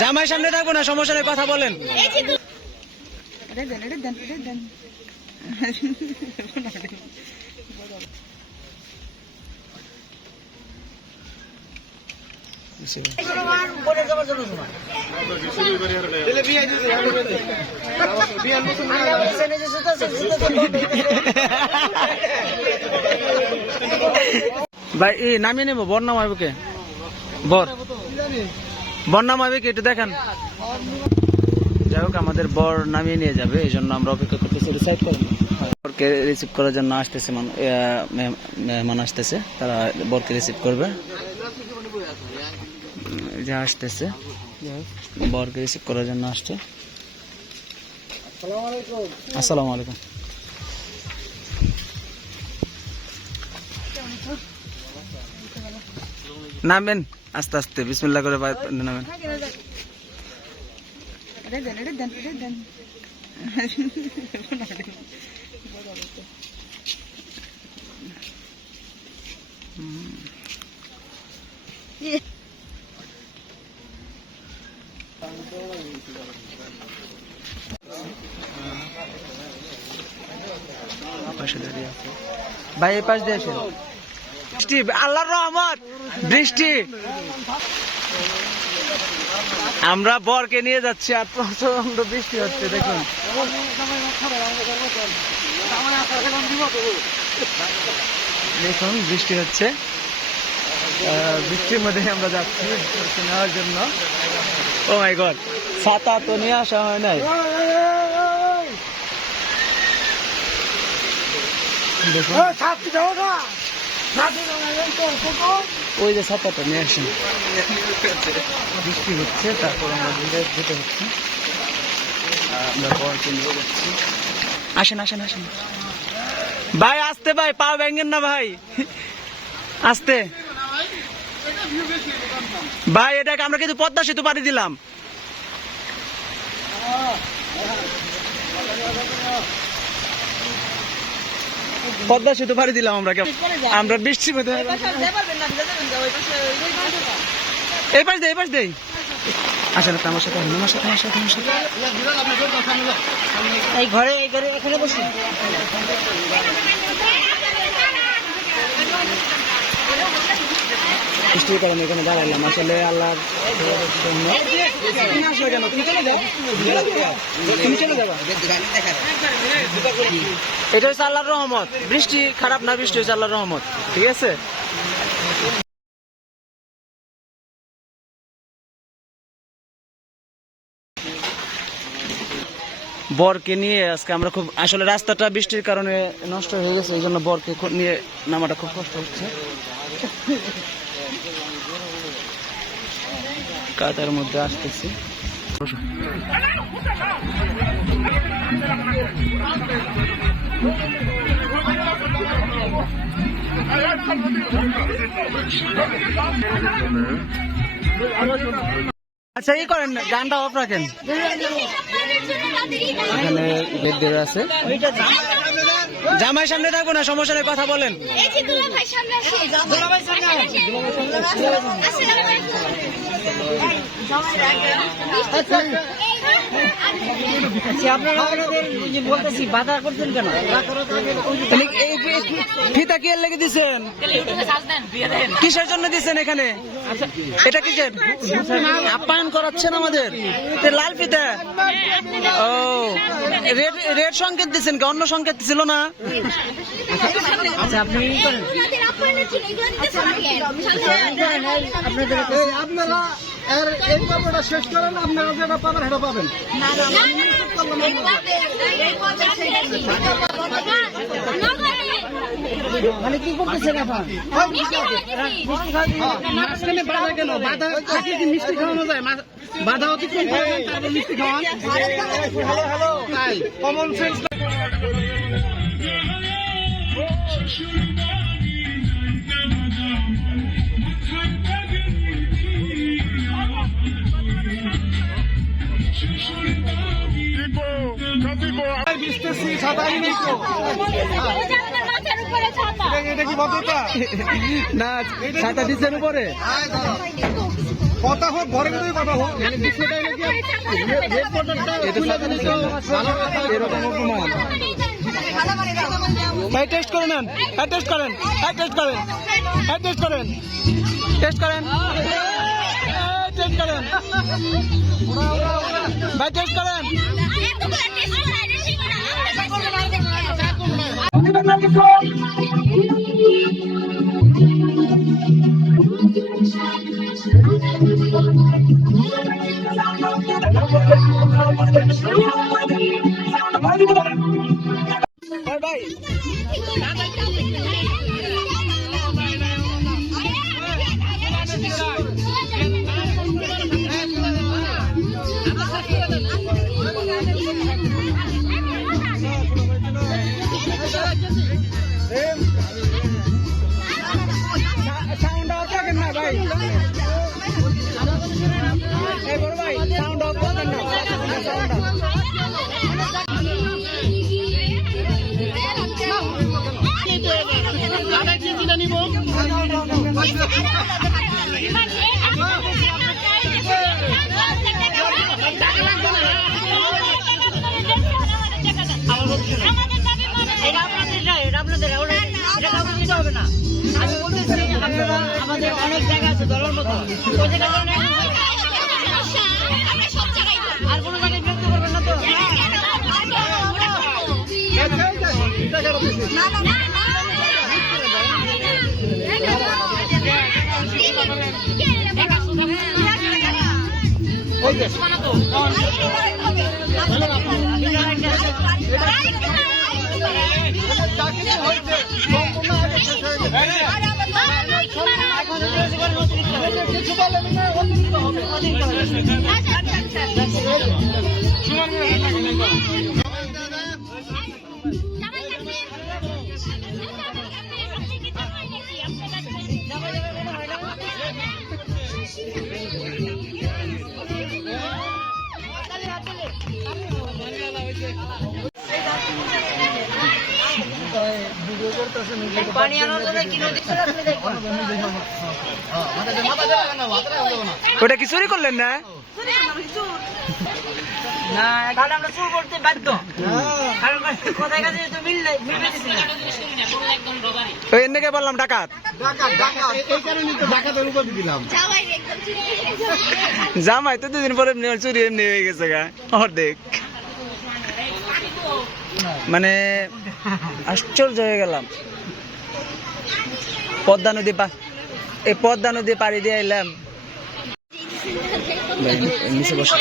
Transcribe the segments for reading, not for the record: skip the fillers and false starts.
জামাই সামনে থাকবো না, সমস্যা নেই, কথা বলেন। ভাই নামিয়ে নেবো, বর নামাইব কে? বর নামাইবে কি একটু দেখেন। যাই হোক, আমাদের বর নামিয়ে নিয়ে যাবে, এই জন্য আমরা অপেক্ষা করতেছি। রিসাইড করেন, বরকে রিসিভ করার জন্য আসতেছে মেহমান আসতেছে, তারা বরকে রিসিভ করবে। যা আসতেছে, বরকে রিসিভ করার জন্য আসছে। আসসালামু আলাইকুম। নামেন আস্তে আস্তে, বিসমিল্লাহ করে নামেন। ভাই এই পাশ দিয়ে আসেন। বৃষ্টি, আল্লাহর রহমত, বৃষ্টি। আমরা বরকে নিয়ে যাচ্ছি আর প্রচন্ড বৃষ্টি হচ্ছে, দেখুন। দেখুন বৃষ্টি হচ্ছে, বৃষ্টির মধ্যে আমরা যাচ্ছি নেওয়ার জন্য। ও মাই গড, ছাতা তো নিয়ে আসা হয় নাই। দেখুন ওই যে ছাতাটা নিয়ে আসেন। বৃষ্টি হচ্ছে, তারপর আমাদের যেতে হচ্ছে। আমরা বরকে নিয়ে যাচ্ছি। আসেন আসেন আসেন ভাই, আসতে ভাই, পা ভেঙেন না ভাই, আসতে ভাই। এটাকে আমরা কিন্তু পদ্মা সেতু পাড়ি দিলাম। পদ্মা সেতু পাড়ি দিলাম আমরা, আমরা বৃষ্টির মধ্যে। এই পাশ দেই, এই পাশ দেই। আসেন আমার সাথে, আমার সাথে, আমার সাথে, আমার সাথে। এই ঘরে, এই ঘরে এখানে বসি। বৃষ্টির কারণে এখানে দাঁড়ালাম, আসলে আল্লাহর জন্য। এটা হচ্ছে আল্লাহর রহমত। বৃষ্টি খারাপ না, বৃষ্টি হচ্ছে আল্লাহর রহমত, ঠিক আছে। বরকে নিয়ে আজকে আমরা খুব, আসলে রাস্তাটা বৃষ্টির কারণে নষ্ট হয়ে গেছে, এই জন্য বরকে নিয়ে নামাটা খুব কষ্ট হচ্ছে। কাদার মধ্যে আসতেছি। আচ্ছা, এই করেন, গানটা অফ রাখেন। এখানে বেদ আছে, জামাই সামনে থাকবো না, সমস্যা নেই, কথা বলেন। ফিতা কি লেগে দিচ্ছেন? কিসের জন্য দিচ্ছেন এখানে? এটা কিসের আপ্যায়ন করাচ্ছেন আমাদের? লাল ফিতা, ও রেড সংকেত দিচ্ছেন, অন্য সংকেত ছিল না? আচ্ছা, আপনি আপনারা এই পর্বটা শেষ করেন, আপনারা যেটা পাবেন সেটা পাবেন। মানে কি করতেছেন এখন? মাঝখানে বাধা কেন? বাধা কি মিষ্টি খাওয়ানো যায়? বাধা অতিক্রম করেন, তারপর মিষ্টি খাওয়ান। তাই কমন সেন্স। Tipo, Capico, এটা কি বদতা না ছাতা দিচ্ছেন উপরে কথা হোক ঘরে কিন্তু কথা হোক এরকম অপমান টেস্ট করে নেন টেস্ট করেন টেস্ট করেন টেস্ট করেন টেস্ট করেন টেস্ট করেন ভাই টেস্ট করেন ভাই সাউন্ড অফ করেন না ভাই এই বড় ভাই সাউন্ড অফ করেন না সাউন্ড অফ আমাদের অনেক জায়গা আছে ধরার মতো আর কোনো জায়গায় বিরক্ত করবেন না পানি আনার জন্য কি নদী ওটা কি চুরি করলেন না না তাহলে আমরা চুর করতে বাধ্য কারণ কোথায় কাছে তো মিলবে ওই এনেকে বললাম ডাকাত এই কারণে তো ডাকাতের উপর দিলাম জামাই তো দুদিন পরে চুরি এমনি হয়ে গেছে গা অর্ধেক মানে আশ্চর্য হয়ে গেলাম পদ্মা নদী পাড়ি দিয়ে এলাম নিচে বসে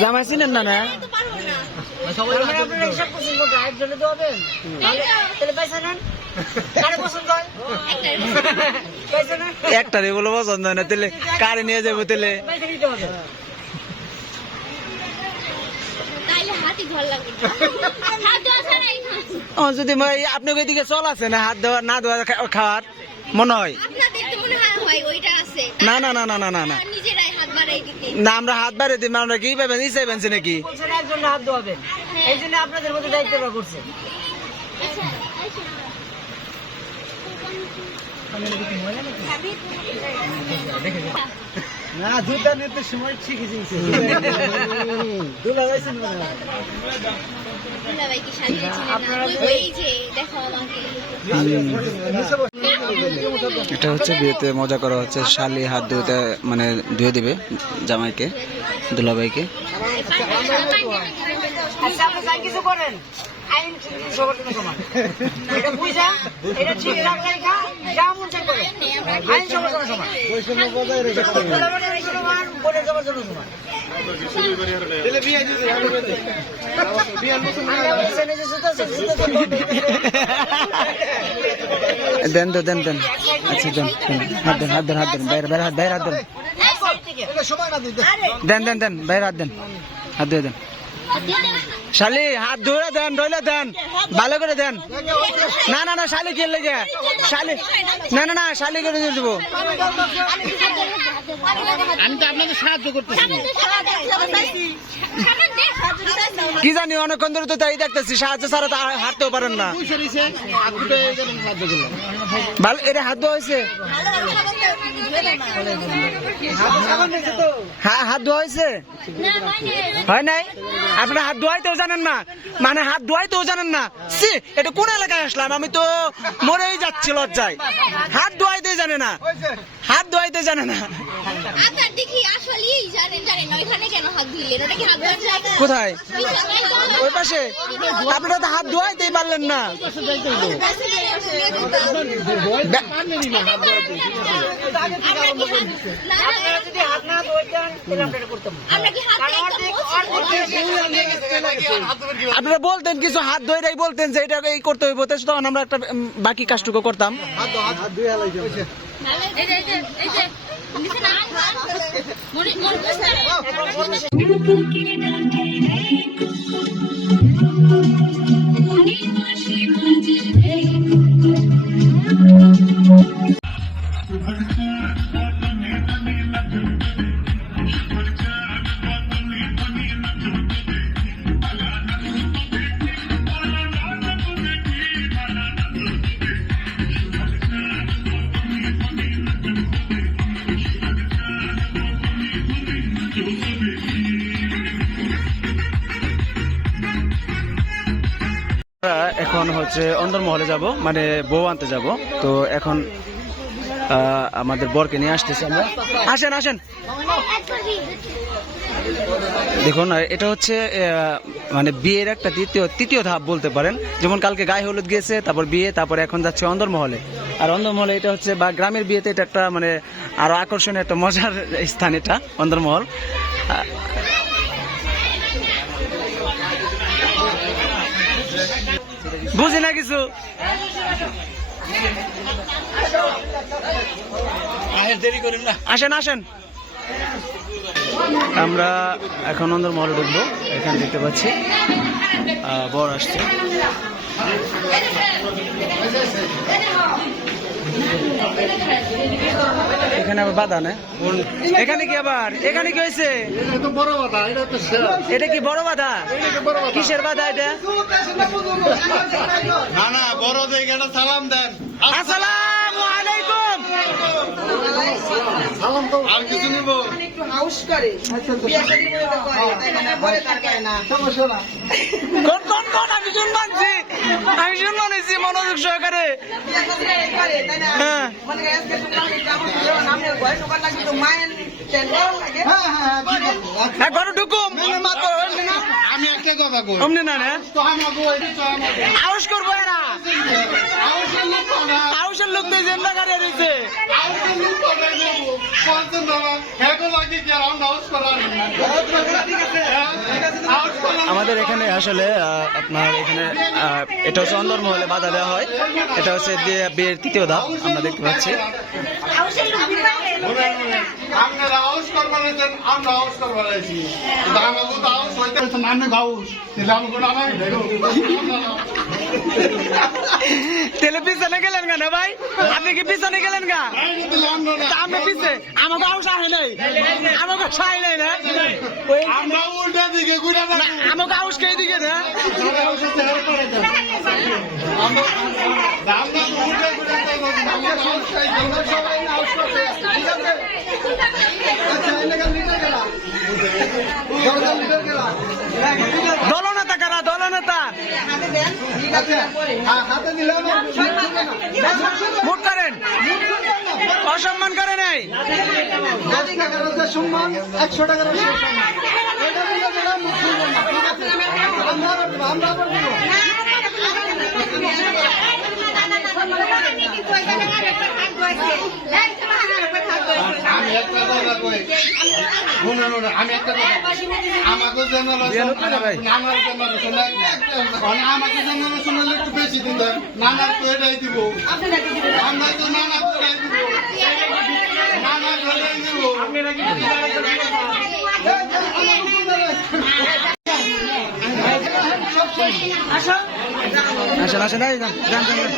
জামাই চিনেন না না একটারে বলে পছন্দ হয় না তাহলে কারে নিয়ে যাবো তাহলে যদি আপনার ওইদিকে চল আছে না হাত দেওয়া না দেওয়া খাওয়ার মনে হয় না না না না না না না না আমরা হাত বাড়িয়ে দিই আমরা কি পাবেন ইসাই বানছি নাকি হাত ধোয়াবেন এই জন্য আপনাদের মধ্যে দায়িত্ব করছে না দুটা নিতে সময় ঠিক আছে দুলা যাইছেন এটা হচ্ছে বিয়েতে মজা করা হচ্ছে শালি হাত ধুতে মানে ধুয়ে দিবে জামাইকে দুলাভাইকে কিছু করেন আইন সবার জন্য সমান এটা বুঝা এটা ঠিক রাখা যা মন চাই করে আইন সবার জন্য সমান বৈষম্য বজায় রেখে সমান বলে সবার জন্য সমান তাহলে বিয়ে দিতে বিয়ার মতো দেন তো দেন দেন আচ্ছা দেন হাত দেন বাইরে হাত দেন সময় না দিতে দেন দেন দেন বাইরে হাত দেন হাত দিয়ে দেন শালি হাত ধরে দেন ধরে দেন ভালো করে দেন না না না শালি কে লেগে শালি না না না শালি করে দিয়ে দেবো আমি তো আপনাদের সাহায্য করতেছি কি জানি অনেকক্ষণ ধরে তো তাই দেখতেছি, সাহায্য ছাড়া তো হাঁটতেও পারেন না। ভালো, এটা হাত ধোয়া হয়েছে? হাত ধোয়া হয়েছে? হয় নাই? আপনার হাত ধোয়াইতেও জানেন না, মানে হাত ধোয়াইতেও জানেন না? সি, এটা কোন এলাকায় আসলাম? আমি তো মরেই যাচ্ছি লজ্জায়। হাত ধোয়াইতে জানে না, হাত ধোয়াইতে জানে না। কোথায়? ওই পাশে? আপনারা তো হাত ধোয়াইতেই পারলেন না। আপনারা বলতেন কিছু, হাত ধোয়াই বলতেন যে এটা এই করতে হইব, তখন আমরা একটা বাকি কাজটুকু করতাম। এখন হচ্ছে অন্দরমহলে যাব, মানে বউ আনতে যাব। তো এখন আমাদের বরকে নিয়ে আসতেছি আমরা। আসেন আসেন, দেখুন এটা হচ্ছে মানে বিয়ের একটা তৃতীয় ধাপ বলতে পারেন। যেমন কালকে গায়ে হলুদ গিয়েছে, তারপর বিয়ে, তারপরে এখন যাচ্ছে অন্দরমহলে। আর অন্দরমহলে এটা হচ্ছে, বা গ্রামের বিয়েতে এটা একটা মানে আরো আকর্ষণীয় একটা মজার স্থান এটা অন্দরমহল। বুঝি না কিছু। আসেন আসেন, আমরা এখন অন্দরমহলে ঢুকবো। এখানে দেখতে পাচ্ছি বর আসছে। এখানে আবার বাধা না, এখানে কি আবার, এখানে কি হয়েছে? এটা কি বড় বাধা? কিসের বাধা এটা? না না, বড় দেখে সালাম দেন। আসসালামু আলাইকুম। আর কিছু নিব? আমি শুনবানছি, আমি শুনবানিছি মনোযোগ সহকারে। ঘরে ঢুকুম, আমি একটা কথা কই, অমনি না না আউশ করবো না, আউশের লোক তো জেন্দা গাড়ি রয়েছে। আমাদের এখানে আসলে আপনার এখানে এটা হচ্ছে অন্দরমহলে বাধা দেওয়া হয়। এটা হচ্ছে বিয়ের তৃতীয় ধাপ, আমরা দেখতে পাচ্ছি। তেলে পিছনে গেলেন কেন ভাই? আপনি কি পিছনে গেলেন গা? আমরা পিছে, আমাকে আউশ আহে নাই, আমাকে সাই নাই না, আমরা উল্টা দিকে আমাকে আউশ খেয়ে দিকে না। দলনেতা কারা? দলনেতা ভোট করেন, অসম্মান করে নাই। সম্মান 100 টাকার আমি একটা কথা কই, আমি একটা কথা, আমাকে জেনারেশন নানার জেনারেশন আমাকে জেনারেশন হলে একটু বেশি দিন দেন, নানার তো এটাই দিব, আমরা তো নানা তো এটাই দিব, নানা তো এটাই দিব। আসেন আসেন, এই যান যান যান।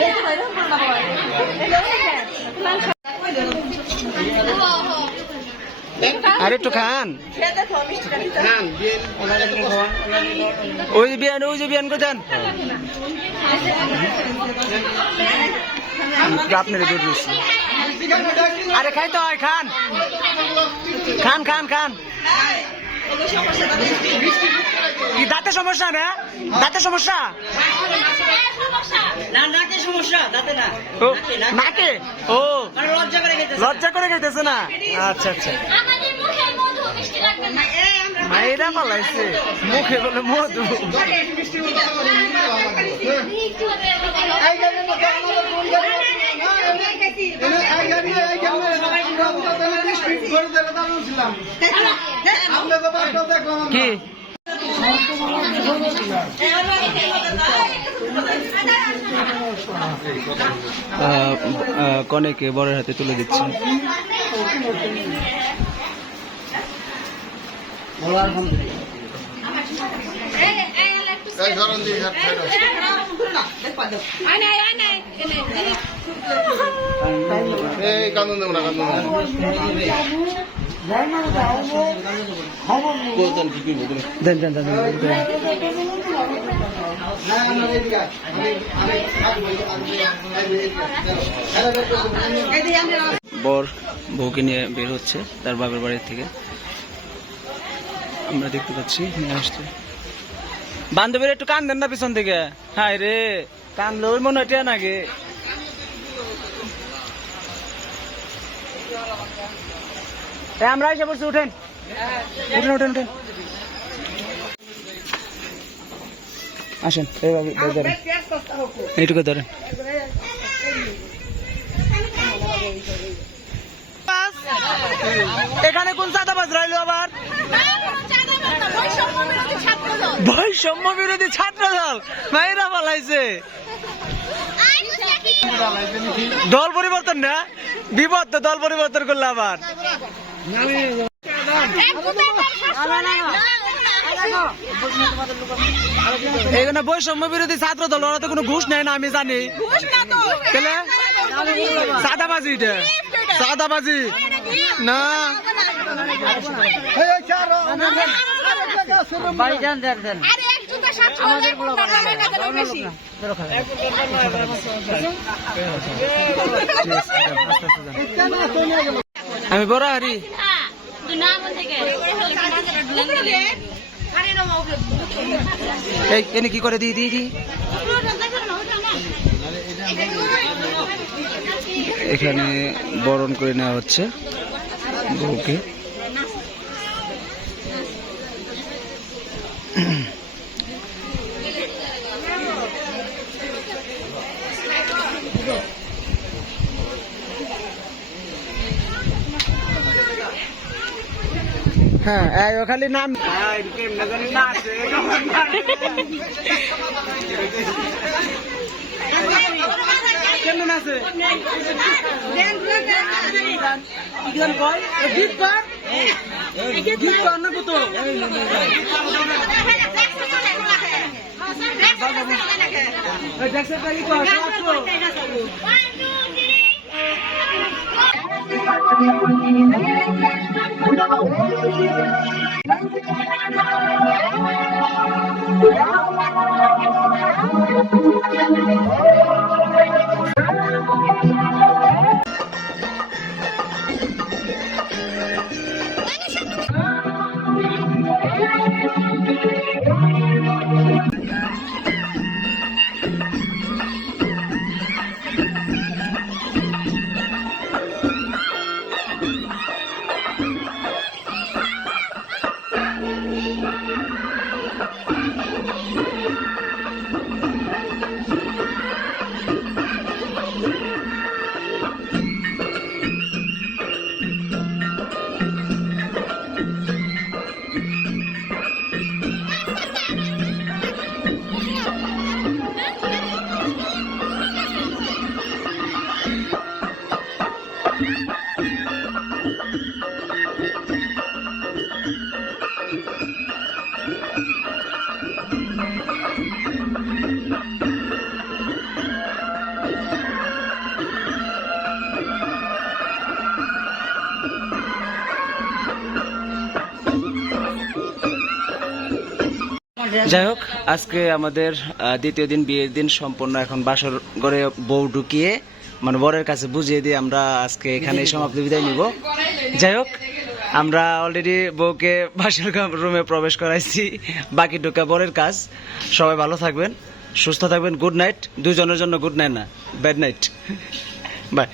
Hey, আর একটু খান। ওই যে বিয়ান করে দেন। আপনার আরে খাই তো হয়, খান খান খান খান। কি দাঁতে সমস্যা না? দাঁতে সমস্যা? ও, নাকে? ও লজ্জা করে খাইতেছে না? আচ্ছা আচ্ছা। মায়েরা পালাইছে মুখে বলে মধু। কি কনেকে বরের হাতে তুলে দিচ্ছে। বর বউকে নিয়ে বের হচ্ছে তার বাবার বাড়ি থেকে, আমরা দেখতে পাচ্ছি নিয়ে আসছে। বান্ধবীর একটু কান দেন না পিছন থেকে। হায় রে, কানলে ওই মনে হয় নাকি। আমরা এসে পড়ছি, উঠেন উঠেন উঠেন উঠেন, আসেন এইটুকু ধরেন। এখানে কোন চাঁদাবাজ রইল আবার? বৈষম্য বিরোধী ছাত্র দল মায়েরা পালাইছে। দল পরিবর্তন না, বিপদ তো দল পরিবর্তন করলে আবার। এখানে বৈষম্য বিরোধী ছাত্র দল, ওরা তো কোনো ঘুষ নেয় না আমি জানি। সাদাবাজি, এটা সাদাবাজি না। আমি বড় হারি এনে কি করে দিই দিই। এখানে বরণ করে নেওয়া হচ্ছে বউকে। হ্যাঁ খালি নাম কেমন আছে যাই হোক, আজকে আমাদের দ্বিতীয় দিন, বিয়ের দিন সম্পূর্ণ। এখন বাসর ঘরে বউ ঢুকিয়ে মানে বরের কাছে বুঝিয়ে দিয়ে আমরা আজকে এখানে সমাপ্তি বিদায় নিব। যাই হোক, আমরা অলরেডি বউকে বাসর রুমে প্রবেশ করাইছি, বাকি ঢুকা বরের কাজ। সবাই ভালো থাকবেন, সুস্থ থাকবেন। গুড নাইট, দুজনের জন্য গুড নাইট না, ব্যাড নাইট, বাই।